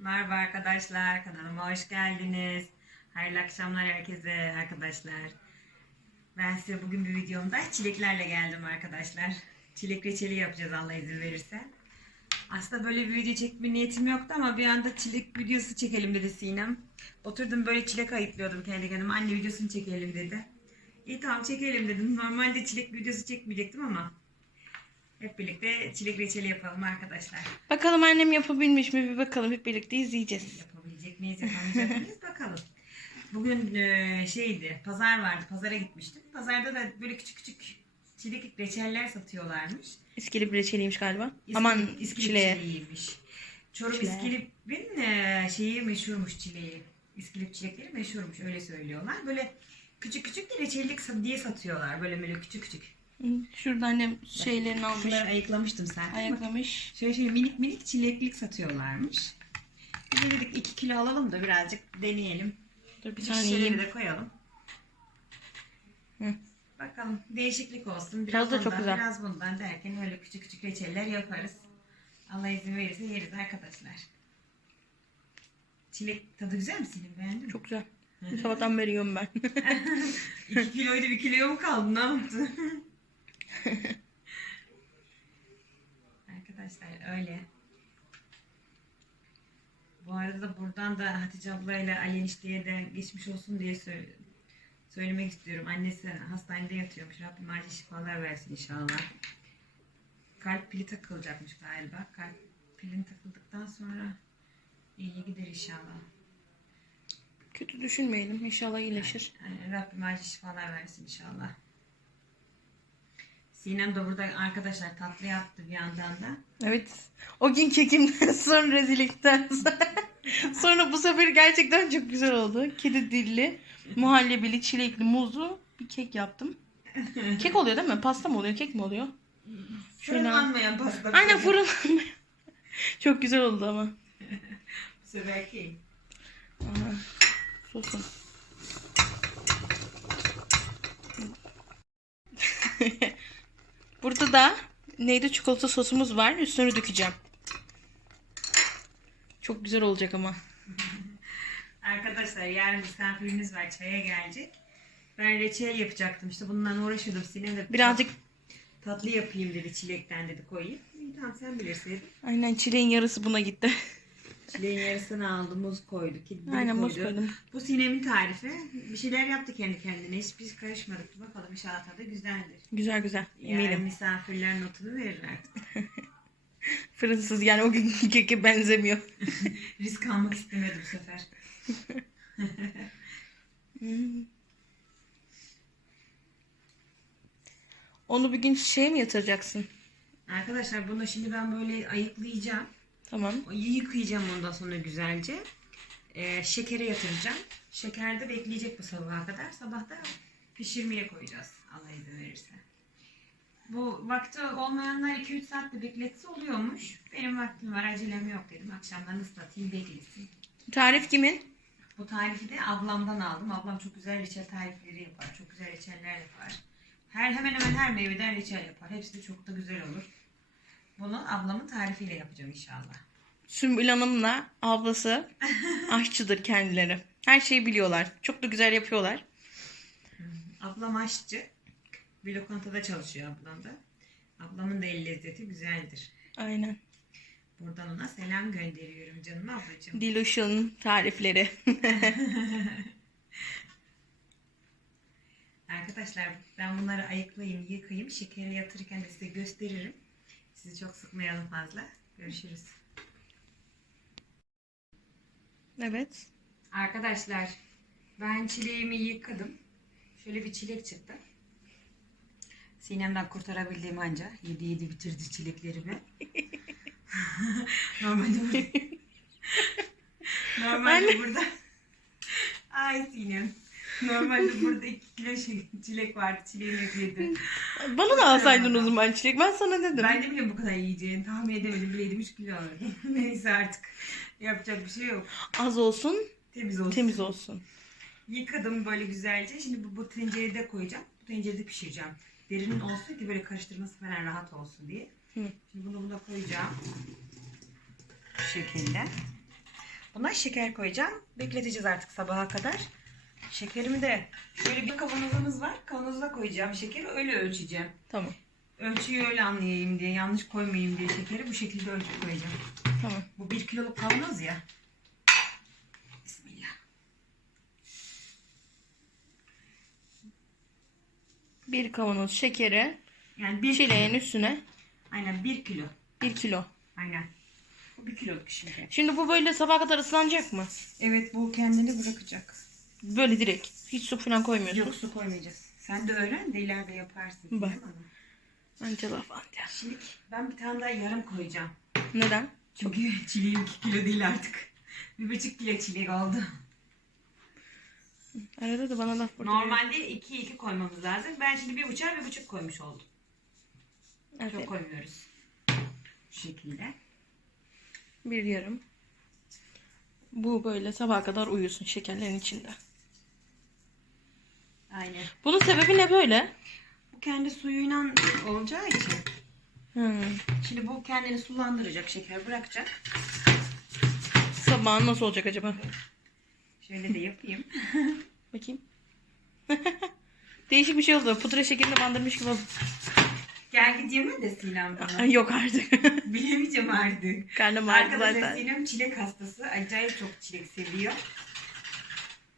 Merhaba arkadaşlar, kanalıma hoş geldiniz. Hayırlı akşamlar herkese arkadaşlar. Ben size bugün bir videomda çileklerle geldim arkadaşlar. Çilek reçeli yapacağız Allah izin verirse. Aslında böyle bir video çekme niyetim yoktu ama bir anda çilek videosu çekelim dedi Sinem. Oturdum böyle çilek ayıklıyordum kendi kendime. Anne videosunu çekelim dedi. İyi tamam çekelim dedim. Normalde çilek videosu çekmeyecektim ama hep birlikte çilek reçeli yapalım arkadaşlar. Bakalım annem yapabilmiş mi bir bakalım hep birlikte izleyeceğiz. Yapabilecek miyiz, yapamayacak mıyız bakalım. Bugün e, şeydi, pazar vardı. Pazara gitmiştim. Pazarda da böyle küçük küçük çilek reçeller satıyorlarmış. İskilip reçeliymiş galiba. İskilip- Aman İskilip çileğe. çileğiymiş. Çorum Çileğe. İskilip'in e, şeyi meşhurmuş çileği. İskilip çilekleri meşhurmuş öyle söylüyorlar. Böyle küçük küçük de reçellik diye satıyorlar. Böyle böyle küçük küçük. Şurada annem şeylerini almış. Şunları ayıklamıştım zaten. Bak, Ayaklamış. Şöyle şöyle minik minik çileklik satıyorlarmış. Biz de dedik 2 kilo alalım da birazcık deneyelim. Dur bir tane yiyeyim. de koyalım. Hı. Bakalım değişiklik olsun. Tadı da ondan, çok güzel. Biraz bundan derken öyle küçük küçük reçeller yaparız. Allah izin verirse yeriz arkadaşlar. Çilek tadı güzel mi senin beğendin mi? Çok güzel. Sabahtan beri yiyorum ben. 2 kiloydu bir kiloya mı kaldı ne yaptı? Arkadaşlar öyle. Bu arada da buradan da Hatice ablayla Ali enişteye de geçmiş olsun diye söyle- söylemek istiyorum. Annesi hastanede yatıyormuş. Rabbim acil şifalar versin inşallah. Kalp pili takılacakmış galiba. Kalp pilin takıldıktan sonra iyi gider inşallah. Kötü düşünmeyelim. İnşallah iyileşir. Yani Rabbim acil şifalar versin inşallah. Sinem de burada arkadaşlar tatlı yaptı bir yandan da. Evet. O gün kekimden sonra rezillikten sonra. sonra bu sefer gerçekten çok güzel oldu. Kedi dilli, muhallebili, çilekli, muzlu bir kek yaptım. Kek oluyor değil mi? Pasta mı oluyor? Kek mi oluyor? Fırınlanmayan pasta. Aynen fırın. çok güzel oldu ama. Bu seferki. Aha, Sosun. Burada da neydi çikolata sosumuz var. Üstünü dökeceğim. Çok güzel olacak ama. Arkadaşlar yarın misafirimiz var çaya gelecek. Ben reçel yapacaktım işte bundan uğraşıyordum. Sinem de Birazcık tatlı yapayım dedi çilekten dedi koyayım. İyi tamam sen bilirsin aynen çileğin yarısı buna gitti. Çileğin yarısını aldı muz koydu. Kedi aynen muz koydu. koydum. Bu Sinem'in tarifi. Bir şeyler yaptı kendi kendine. Hiç biz karışmadık. Bakalım inşallah tadı güzeldir. Güzel güzel. Yarın Eminim. misafirler notunu verir artık. Fırınsız yani o günkü keke benzemiyor. Risk almak istemedi bu sefer. Onu bir gün şeye mi yatıracaksın? Arkadaşlar bunu şimdi ben böyle ayıklayacağım. Tamam. Yıkayacağım ondan sonra güzelce. Ee, şekere yatıracağım. Şekerde bekleyecek bu sabaha kadar. Sabah da pişirmeye koyacağız. Allah izin verirse. Bu vakti olmayanlar 2-3 saatte bekletse oluyormuş. Benim vaktim var acelem yok dedim. Akşamdan ıslatayım beklesin. Tarif kimin? Bu tarifi de ablamdan aldım. Ablam çok güzel reçel tarifleri yapar. Çok güzel reçeller yapar. Her hemen hemen her meyveden reçel yapar. Hepsi de çok da güzel olur. Bunu ablamın tarifiyle yapacağım inşallah. Sümbül Hanım'la ablası aşçıdır kendileri. Her şeyi biliyorlar. Çok da güzel yapıyorlar. Ablam aşçı. Bir lokantada çalışıyor ablam da. Ablamın da el lezzeti güzeldir. Aynen. Buradan ona selam gönderiyorum canım ablacığım. Dilution tarifleri. Arkadaşlar ben bunları ayıklayayım, yıkayayım. Şekere yatırırken de size gösteririm. Sizi çok sıkmayalım fazla. Görüşürüz. evet. Arkadaşlar ben çileğimi yıkadım. Şöyle bir çilek çıktı. Sinemden kurtarabildiğim anca. Yedi yedi bitirdi çileklerimi. Normalde burada. Normalde burada. Ay Sinem. Normalde burada 2 kilo şey, çilek vardı. Çileğimi hep yedi. Bana da alsaydın o zaman çilek. Ben sana dedim. Ben de bile bu kadar yiyeceğini tahmin edemedim. Bileydim 3 kilo alırdım. Neyse artık. Yapacak bir şey yok. Az olsun, Temiz olsun. temiz olsun. Yıkadım böyle güzelce. Şimdi bu, bu tencerede koyacağım. Bu tencerede pişireceğim. Derinin olsun ki böyle karıştırması falan rahat olsun diye. Hı. Şimdi bunu buna koyacağım. Bu şekilde. Buna şeker koyacağım. Bekleteceğiz artık sabaha kadar. Şekerimi de şöyle bir kavanozumuz var. Kavanoza koyacağım şekeri öyle ölçeceğim. Tamam. Ölçüyü öyle anlayayım diye yanlış koymayayım diye şekeri bu şekilde ölçüp koyacağım. Tamam. Bu bir kiloluk kavanoz ya. Bismillah. Bir kavanoz şekeri Yani bir çileğin üstüne Aynen bir kilo. bir kilo. Aynen. Bu bir kiloluk şeker. Şimdi bu böyle sabaha kadar ıslanacak mı? Evet bu kendini bırakacak. Böyle direkt. Hiç su falan koymuyorsun. Yok su koymayacağız. Sen de öğren de ileride yaparsın. Bak. Mi ana? Anca laf anca. Şimdi ben bir tane daha yarım koyacağım. Neden? Çünkü çileğim 2 kilo değil artık. Bir buçuk kilo çilek oldu. Arada da bana laf burada. Normalde 2 2 koymamız lazım. Ben şimdi bir buçuğa bir buçuk koymuş oldum. Evet. Çok koymuyoruz. Bu şekilde. Bir yarım. Bu böyle sabaha kadar uyusun şekerlerin içinde. Aynen. Bunun sebebi ne böyle? Bu kendi suyuyla olacağı için. Hmm. Şimdi bu kendini sulandıracak, şeker bırakacak. Sabahın nasıl olacak acaba? Şöyle de yapayım. Bakayım. Değişik bir şey oldu. Pudra şekerini bandırmış gibi oldu. Gel gideyim de Sinem bana. Yok artık. Bilemeyeceğim artık. Karnım ağrıdı Arkadaşlar zaten. Sinem çilek hastası. Acayip çok çilek seviyor.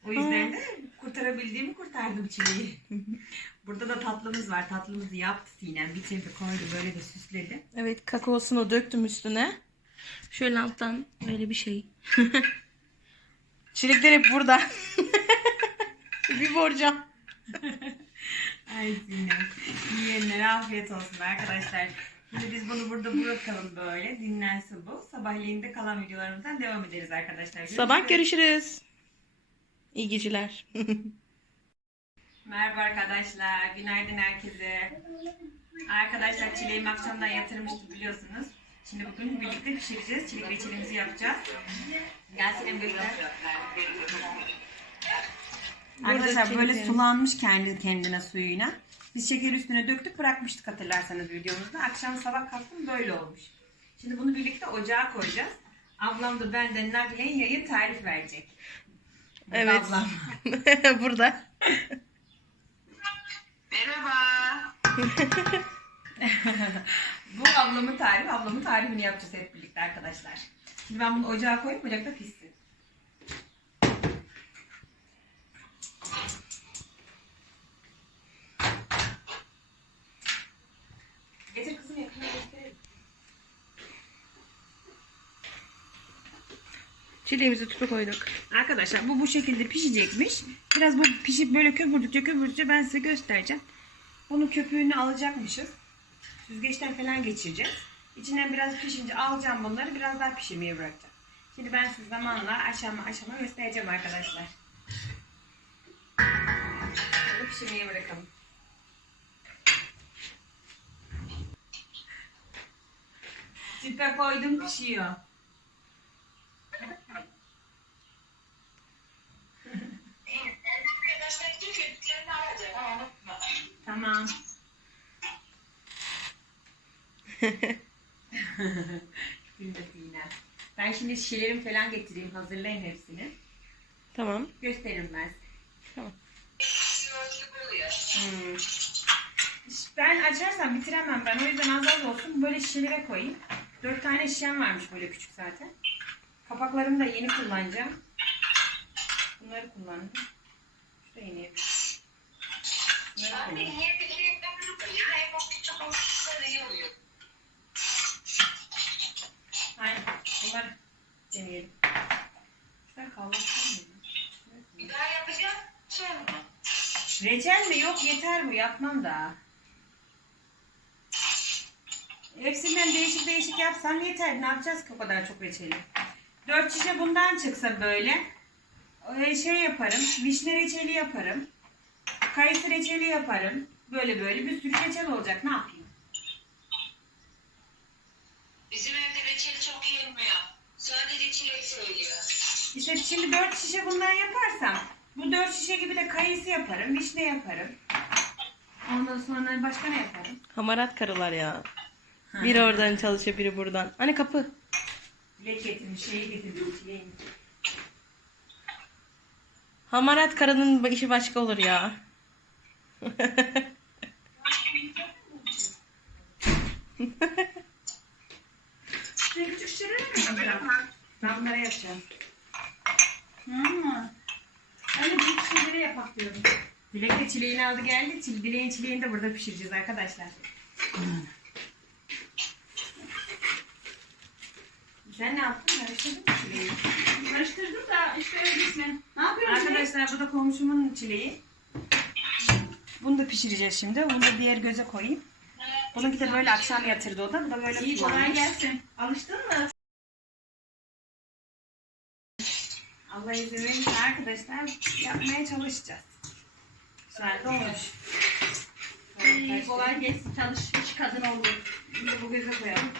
O yüzden de kurtarabildiğimi kurtardım çileği. Burada da tatlımız var. Tatlımızı yaptı Sinem. Bitirdi koydu böyle de süsledi. Evet kakaosunu döktüm üstüne. Şöyle alttan böyle bir şey. Çilekler hep burada. bir borcam. Ay Sinem. Yiyenlere afiyet olsun arkadaşlar. Şimdi biz bunu burada bırakalım böyle. Dinlensin bu. Sabahleyin de kalan videolarımızdan devam ederiz arkadaşlar. Sabah görüşürüz. İyi geceler. Merhaba arkadaşlar. Günaydın herkese. Arkadaşlar çileğimi akşamdan yatırmıştım biliyorsunuz. Şimdi bugün birlikte pişireceğiz. Çilek reçelimizi yapacağız. Gelsin göster. Arkadaşlar böyle sulanmış kendi kendine suyuyla. Biz şekeri üstüne döktük bırakmıştık hatırlarsanız videomuzda. Akşam sabah kalktım böyle olmuş. Şimdi bunu birlikte ocağa koyacağız. Ablam da benden naklen yayın tarif verecek. Evet. Ablam. burada. Merhaba. Bu ablamın tarifi, ablamın tarifini yapacağız hep birlikte arkadaşlar. Şimdi ben bunu ocağa koyup ocakta pişsin. Getir kızım yakına gösterelim. Çileğimizi tüpe koyduk. Arkadaşlar bu bu şekilde pişecekmiş. Biraz bu pişip böyle köpürdükçe köpürdükçe ben size göstereceğim. Bunun köpüğünü alacakmışız. Süzgeçten falan geçireceğiz. İçinden biraz pişince alacağım bunları biraz daha pişirmeye bırakacağım. Şimdi ben size zamanla aşama aşama göstereceğim arkadaşlar. Bunu pişirmeye bırakalım. Tüpe koydum pişiyor. Arkadaşlar bütün köpüklerini alacağım ama unutma. Tamam. Gülmesi yine. Ben şimdi şişelerimi falan getireyim. Hazırlayın hepsini. Tamam. Gösteririm ben size. Tamam. Hmm. Ben açarsam bitiremem ben. O yüzden az az olsun. Böyle şişelere koyayım. Dört tane şişem varmış böyle küçük zaten. Kapaklarımı da yeni kullanacağım. Bunları kullandım. Şu da yeni. Bunları Abi kullanacağım. niye bir şey yapamıyorsun ya? Hem o küçük olmuşlar iyi oluyor. Aynen. Bunları deneyelim. Şunları kavrulsun mı? Bir daha yapacağım. Şey? Reçel mi? Yok yeter bu. Yapmam daha. Hepsinden değişik değişik yapsam yeter. Ne yapacağız ki o kadar çok reçeli? Dört şişe bundan çıksa böyle. e, Şey yaparım. Vişne reçeli yaparım. Kayısı reçeli yaparım. Böyle böyle bir sürü reçel olacak. Ne yapayım? Bizim evde reçeli çok yenmiyor. Sadece çilek söylüyor. İşte şimdi dört şişe bundan yaparsam bu dört şişe gibi de kayısı yaparım. Vişne yaparım. Ondan sonra başka ne yaparım? Hamarat karılar ya. Biri oradan çalışıyor biri buradan. Hani kapı. Getirmiş, şeyi çileğini. Hamarat karının işi başka olur ya. Küçük şişeler mi? Ben bunlara yapacağım. Hmm. Öyle büyük şeyleri yapak diyorum. Dilek de çileğini aldı geldi. Çile, dileğin çileğini de burada pişireceğiz arkadaşlar. Sen ne yaptın? Karıştırdın mı çileği? Karıştırdım da işte öyle ismi. Ne yapıyorsun? Arkadaşlar bu da komşumun çileği. Bunu da pişireceğiz şimdi. Bunu da diğer göze koyayım. Bununki de böyle akşam yatırdı o da. Bu da böyle İyi kolay gelsin. Alıştın mı? Allah izin verirse arkadaşlar yapmaya çalışacağız. Güzel de olmuş. İyi kolay gelsin. Çalışmış kadın olur. Bunu da bu göze koyalım.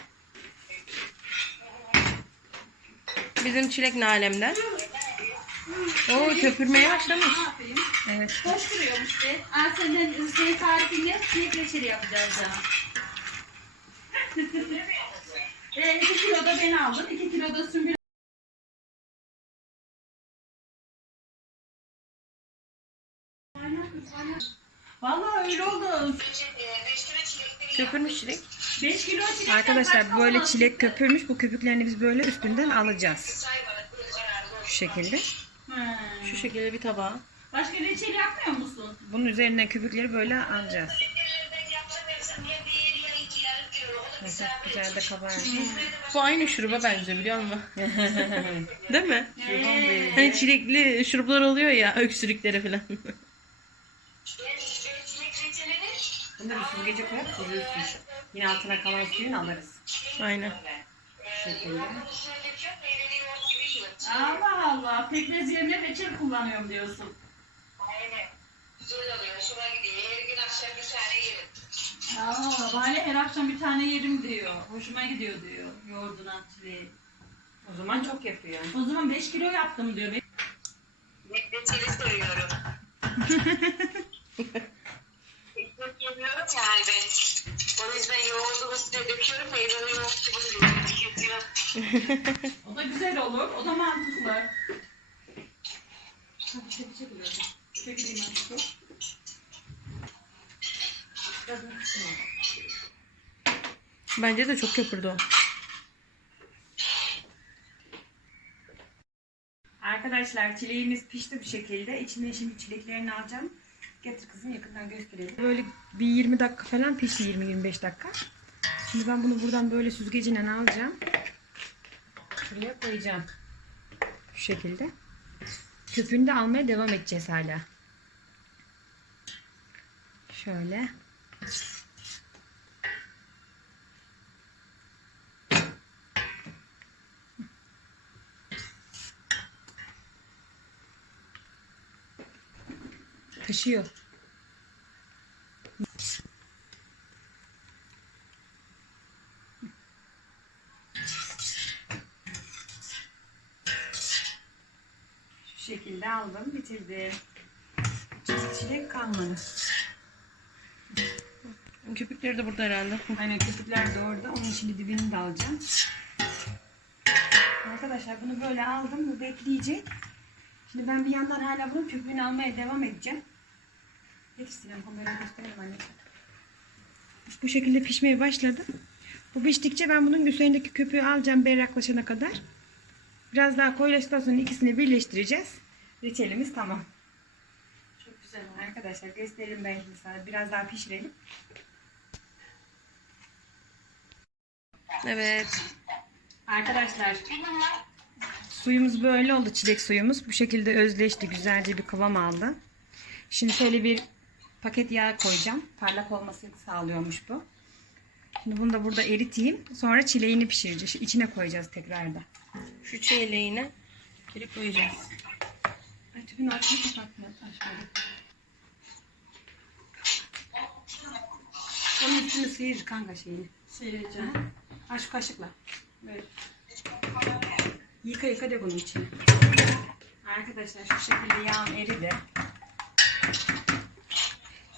Bizim çilek ne alemde? Oo köpürmeye başlamış. Ne yapayım? Evet. Boş duruyormuş be. Aa senden şey tarifini çiğ reçeli yapacağız daha. e, iki kilo da ben aldım. iki kilo da Sümbül öyle oldu. Köpürmüş çilek. 5 kilo çilek Arkadaşlar böyle çilek köpürmüş. Bu köpüklerini biz böyle üstünden alacağız. Şu şekilde. Şu şekilde bir tabağa. Başka reçel yapmıyor musun? Bunun üzerine köpükleri böyle alacağız. Güzel de kabarmış. Bu aynı şuruba benziyor biliyor musun? Değil mi? Hani çilekli şuruplar oluyor ya öksürüklere falan. Bunu bir süzgece koyup süzülsün. Yine altına kalan suyunu alırız. Aynen. Şu şekilde. Allah Allah. Pekmez yerine reçel kullanıyorum diyorsun. Aa, Vale her akşam bir tane yerim diyor. Hoşuma gidiyor diyor. Yoğurduna çileği. O zaman çok yapıyor. O zaman 5 kilo yaptım diyor. Reçeli seviyorum. Yemiyorum yani ben. O yüzden yoğurdu üstüne döküyorum. Meyveli yoğurt gibi tüketiyorum. O da güzel olur. O da mantıklı. Çekileyim artık. Bence de çok köpürdü o. Arkadaşlar çileğimiz pişti bir şekilde. İçine şimdi çileklerini alacağım. Getir kızım yakından gösterelim. Böyle bir 20 dakika falan pişti 20-25 dakika. Şimdi ben bunu buradan böyle süzgecinden alacağım. Şuraya koyacağım. Şu şekilde. Köpüğünü de almaya devam edeceğiz hala. Şöyle. Taşıyor. Şu şekilde aldım, bitirdim. Çizik çilek kalmadı. Köpükleri de burada herhalde. Aynen köpükler de orada. Onun şimdi dibini de alacağım. Arkadaşlar bunu böyle aldım. Bu bekleyecek. Şimdi ben bir yandan hala bunun köpüğünü almaya devam edeceğim. Getir Sinem kamerayı göstereyim anneciğim. Bu şekilde pişmeye başladı. Bu piştikçe ben bunun üzerindeki köpüğü alacağım berraklaşana kadar. Biraz daha koyulaştıktan sonra ikisini birleştireceğiz. Reçelimiz tamam. Çok güzel oldu. Arkadaşlar gösterelim ben şimdi sana. Biraz daha pişirelim. Evet. Arkadaşlar suyumuz böyle oldu çilek suyumuz. Bu şekilde özleşti. Güzelce bir kıvam aldı. Şimdi şöyle bir paket yağ koyacağım. Parlak olmasını sağlıyormuş bu. Şimdi bunu da burada eriteyim. Sonra çileğini pişireceğiz. İçine koyacağız tekrardan. Şu çeyleğine geri koyacağız. Ay tüpün altını kapatma. Açmadım. Onun üstünü sıyır kanka şeyini. Seyredeceğim. Ha şu kaşıkla. Böyle. Yıka yıka dök onun içine. Arkadaşlar şu şekilde yağım eridi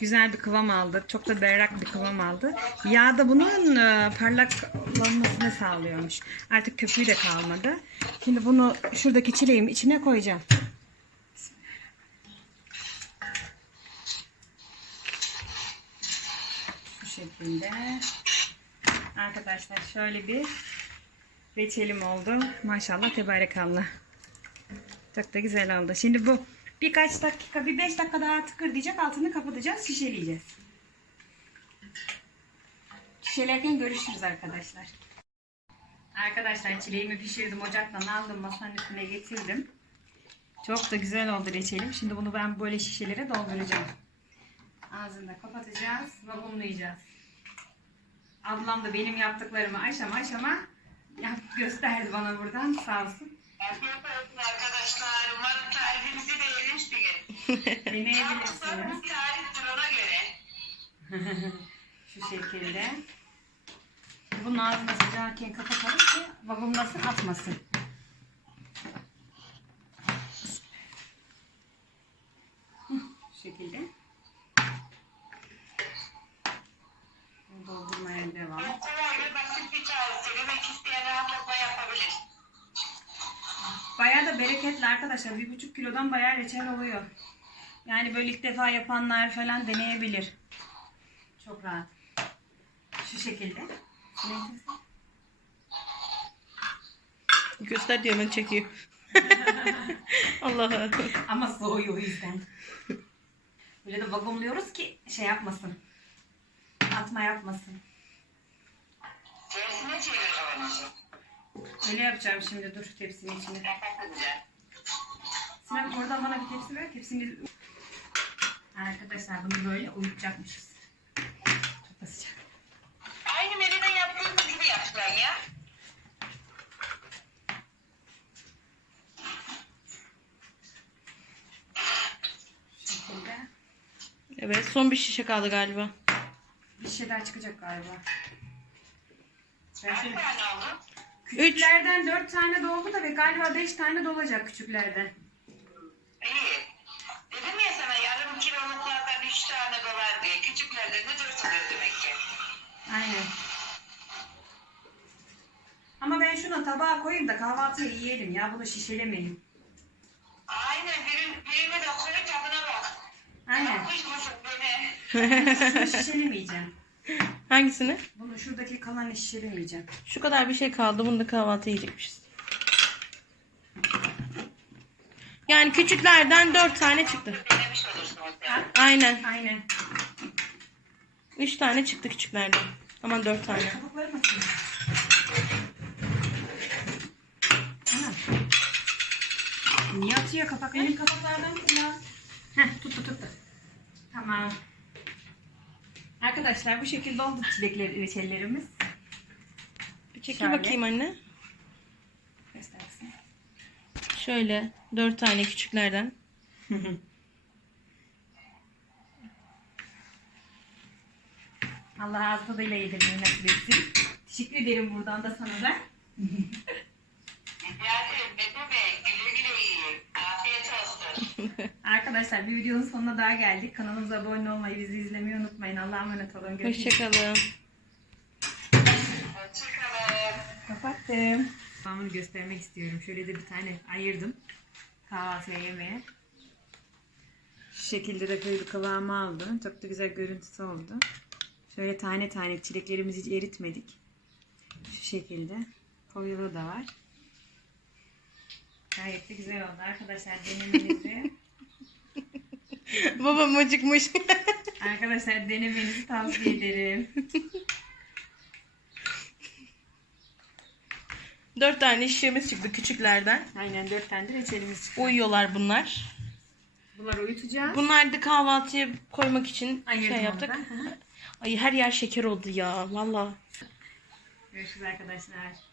güzel bir kıvam aldı. Çok da berrak bir kıvam aldı. Yağ da bunun e, parlaklanmasını sağlıyormuş. Artık köpüğü de kalmadı. Şimdi bunu şuradaki çileğim içine koyacağım. Şu şekilde. Arkadaşlar şöyle bir reçelim oldu. Maşallah tebarekallah. Çok da güzel oldu. Şimdi bu birkaç dakika, bir beş dakika daha tıkır diyecek. Altını kapatacağız, şişeleyeceğiz. Şişelerken görüşürüz arkadaşlar. Arkadaşlar çileğimi pişirdim. Ocaktan aldım. Masanın üstüne getirdim. Çok da güzel oldu reçelim. Şimdi bunu ben böyle şişelere dolduracağım. Ağzını da kapatacağız. Vakumlayacağız. Ablam da benim yaptıklarımı aşama aşama yap, gösterdi bana buradan. Sağ olsun. Afiyet olsun arkadaşlar. Umarım tarifimizi beğenirsiniz. Deneyebilirsiniz. Tariftir ona göre. Şu şekilde. Bunun ağzını sıcakken kapatalım ki vakumlasın atmasın. Şu şekilde. Doldurmaya devam. Kolay ve basit bir tarif. Denemek isteyen rahatlıkla yapabilir. Bayağı da bereketli arkadaşlar. Bir buçuk kilodan bayağı reçel oluyor. Yani böyle ilk defa yapanlar falan deneyebilir. Çok rahat. Şu şekilde. Göster diyor ben çekiyor. Allah Ama soğuyor o yüzden. Böyle de vakumluyoruz ki şey yapmasın. Atma yapmasın. Tersine çeviriyoruz. Öyle yapacağım şimdi. Dur tepsinin içine. Sinan oradan bana bir tepsi ver. Tepsini... Arkadaşlar bunu böyle uyutacakmışız. Çok da sıcak. Aynı menüde yaptığımız gibi yaptılar ya. Şekilde. Evet son bir şişe kaldı galiba. Bir şey daha çıkacak galiba. Ben Kaç şöyle- tane oldu? Küçüklerden 4 tane doldu da ve galiba 5 tane dolacak küçüklerden. İyi. Dedim ya sana yarım kiloluklardan üç tane dolar diye. Küçüklerden de dört oluyor demek ki. Aynen. Ama ben şunu tabağa koyayım da kahvaltıya yiyelim ya. Bunu şişelemeyin. Aynen. Birin, birini de koy tadına bak. Aynen. Yapmış mısın beni? Şişelemeyeceğim. Hangisini? Bunu şuradaki kalanı şişelemeyeceğim. Şu kadar bir şey kaldı. Bunu da kahvaltı yiyecekmişiz. Yani küçüklerden dört tane çıktı. Aynen. Aynen. Üç tane çıktı küçüklerden. Aman dört tane. Kabukları mı atayım? Niye atıyor kapak? Benim kapaklardan ya. Heh tuttu tuttu. Tamam. Arkadaşlar bu şekilde oldu çilekler reçellerimiz. Bir çekil Şöyle. bakayım anne. Göstersin. Şöyle dört tane küçüklerden. Allah ağız tadıyla yedirmeyi nasip etsin. Teşekkür ederim buradan da sana da. Arkadaşlar bir videonun sonuna daha geldik. Kanalımıza abone olmayı, bizi izlemeyi unutmayın. Allah'a emanet olun. Görüşürüz. Hoşçakalın. Hoşçakalın. Kapattım. Kıvamını göstermek istiyorum. Şöyle de bir tane ayırdım. Kahvaltıya yemeğe. Şu şekilde de böyle kıvamı aldı. Çok da güzel görüntüsü oldu. Şöyle tane tane çileklerimizi hiç eritmedik. Şu şekilde. Koyulu da var. Gayet de güzel oldu arkadaşlar. Denemenizi, Babam acıkmış. arkadaşlar denemenizi tavsiye ederim. dört tane şişemiz çıktı küçüklerden. Aynen dört tane de reçelimiz çıktı. Uyuyorlar bunlar. Bunları uyutacağız. Bunlar da kahvaltıya koymak için Ayırdım şey yaptık. Ay her yer şeker oldu ya. Valla. Görüşürüz arkadaşlar.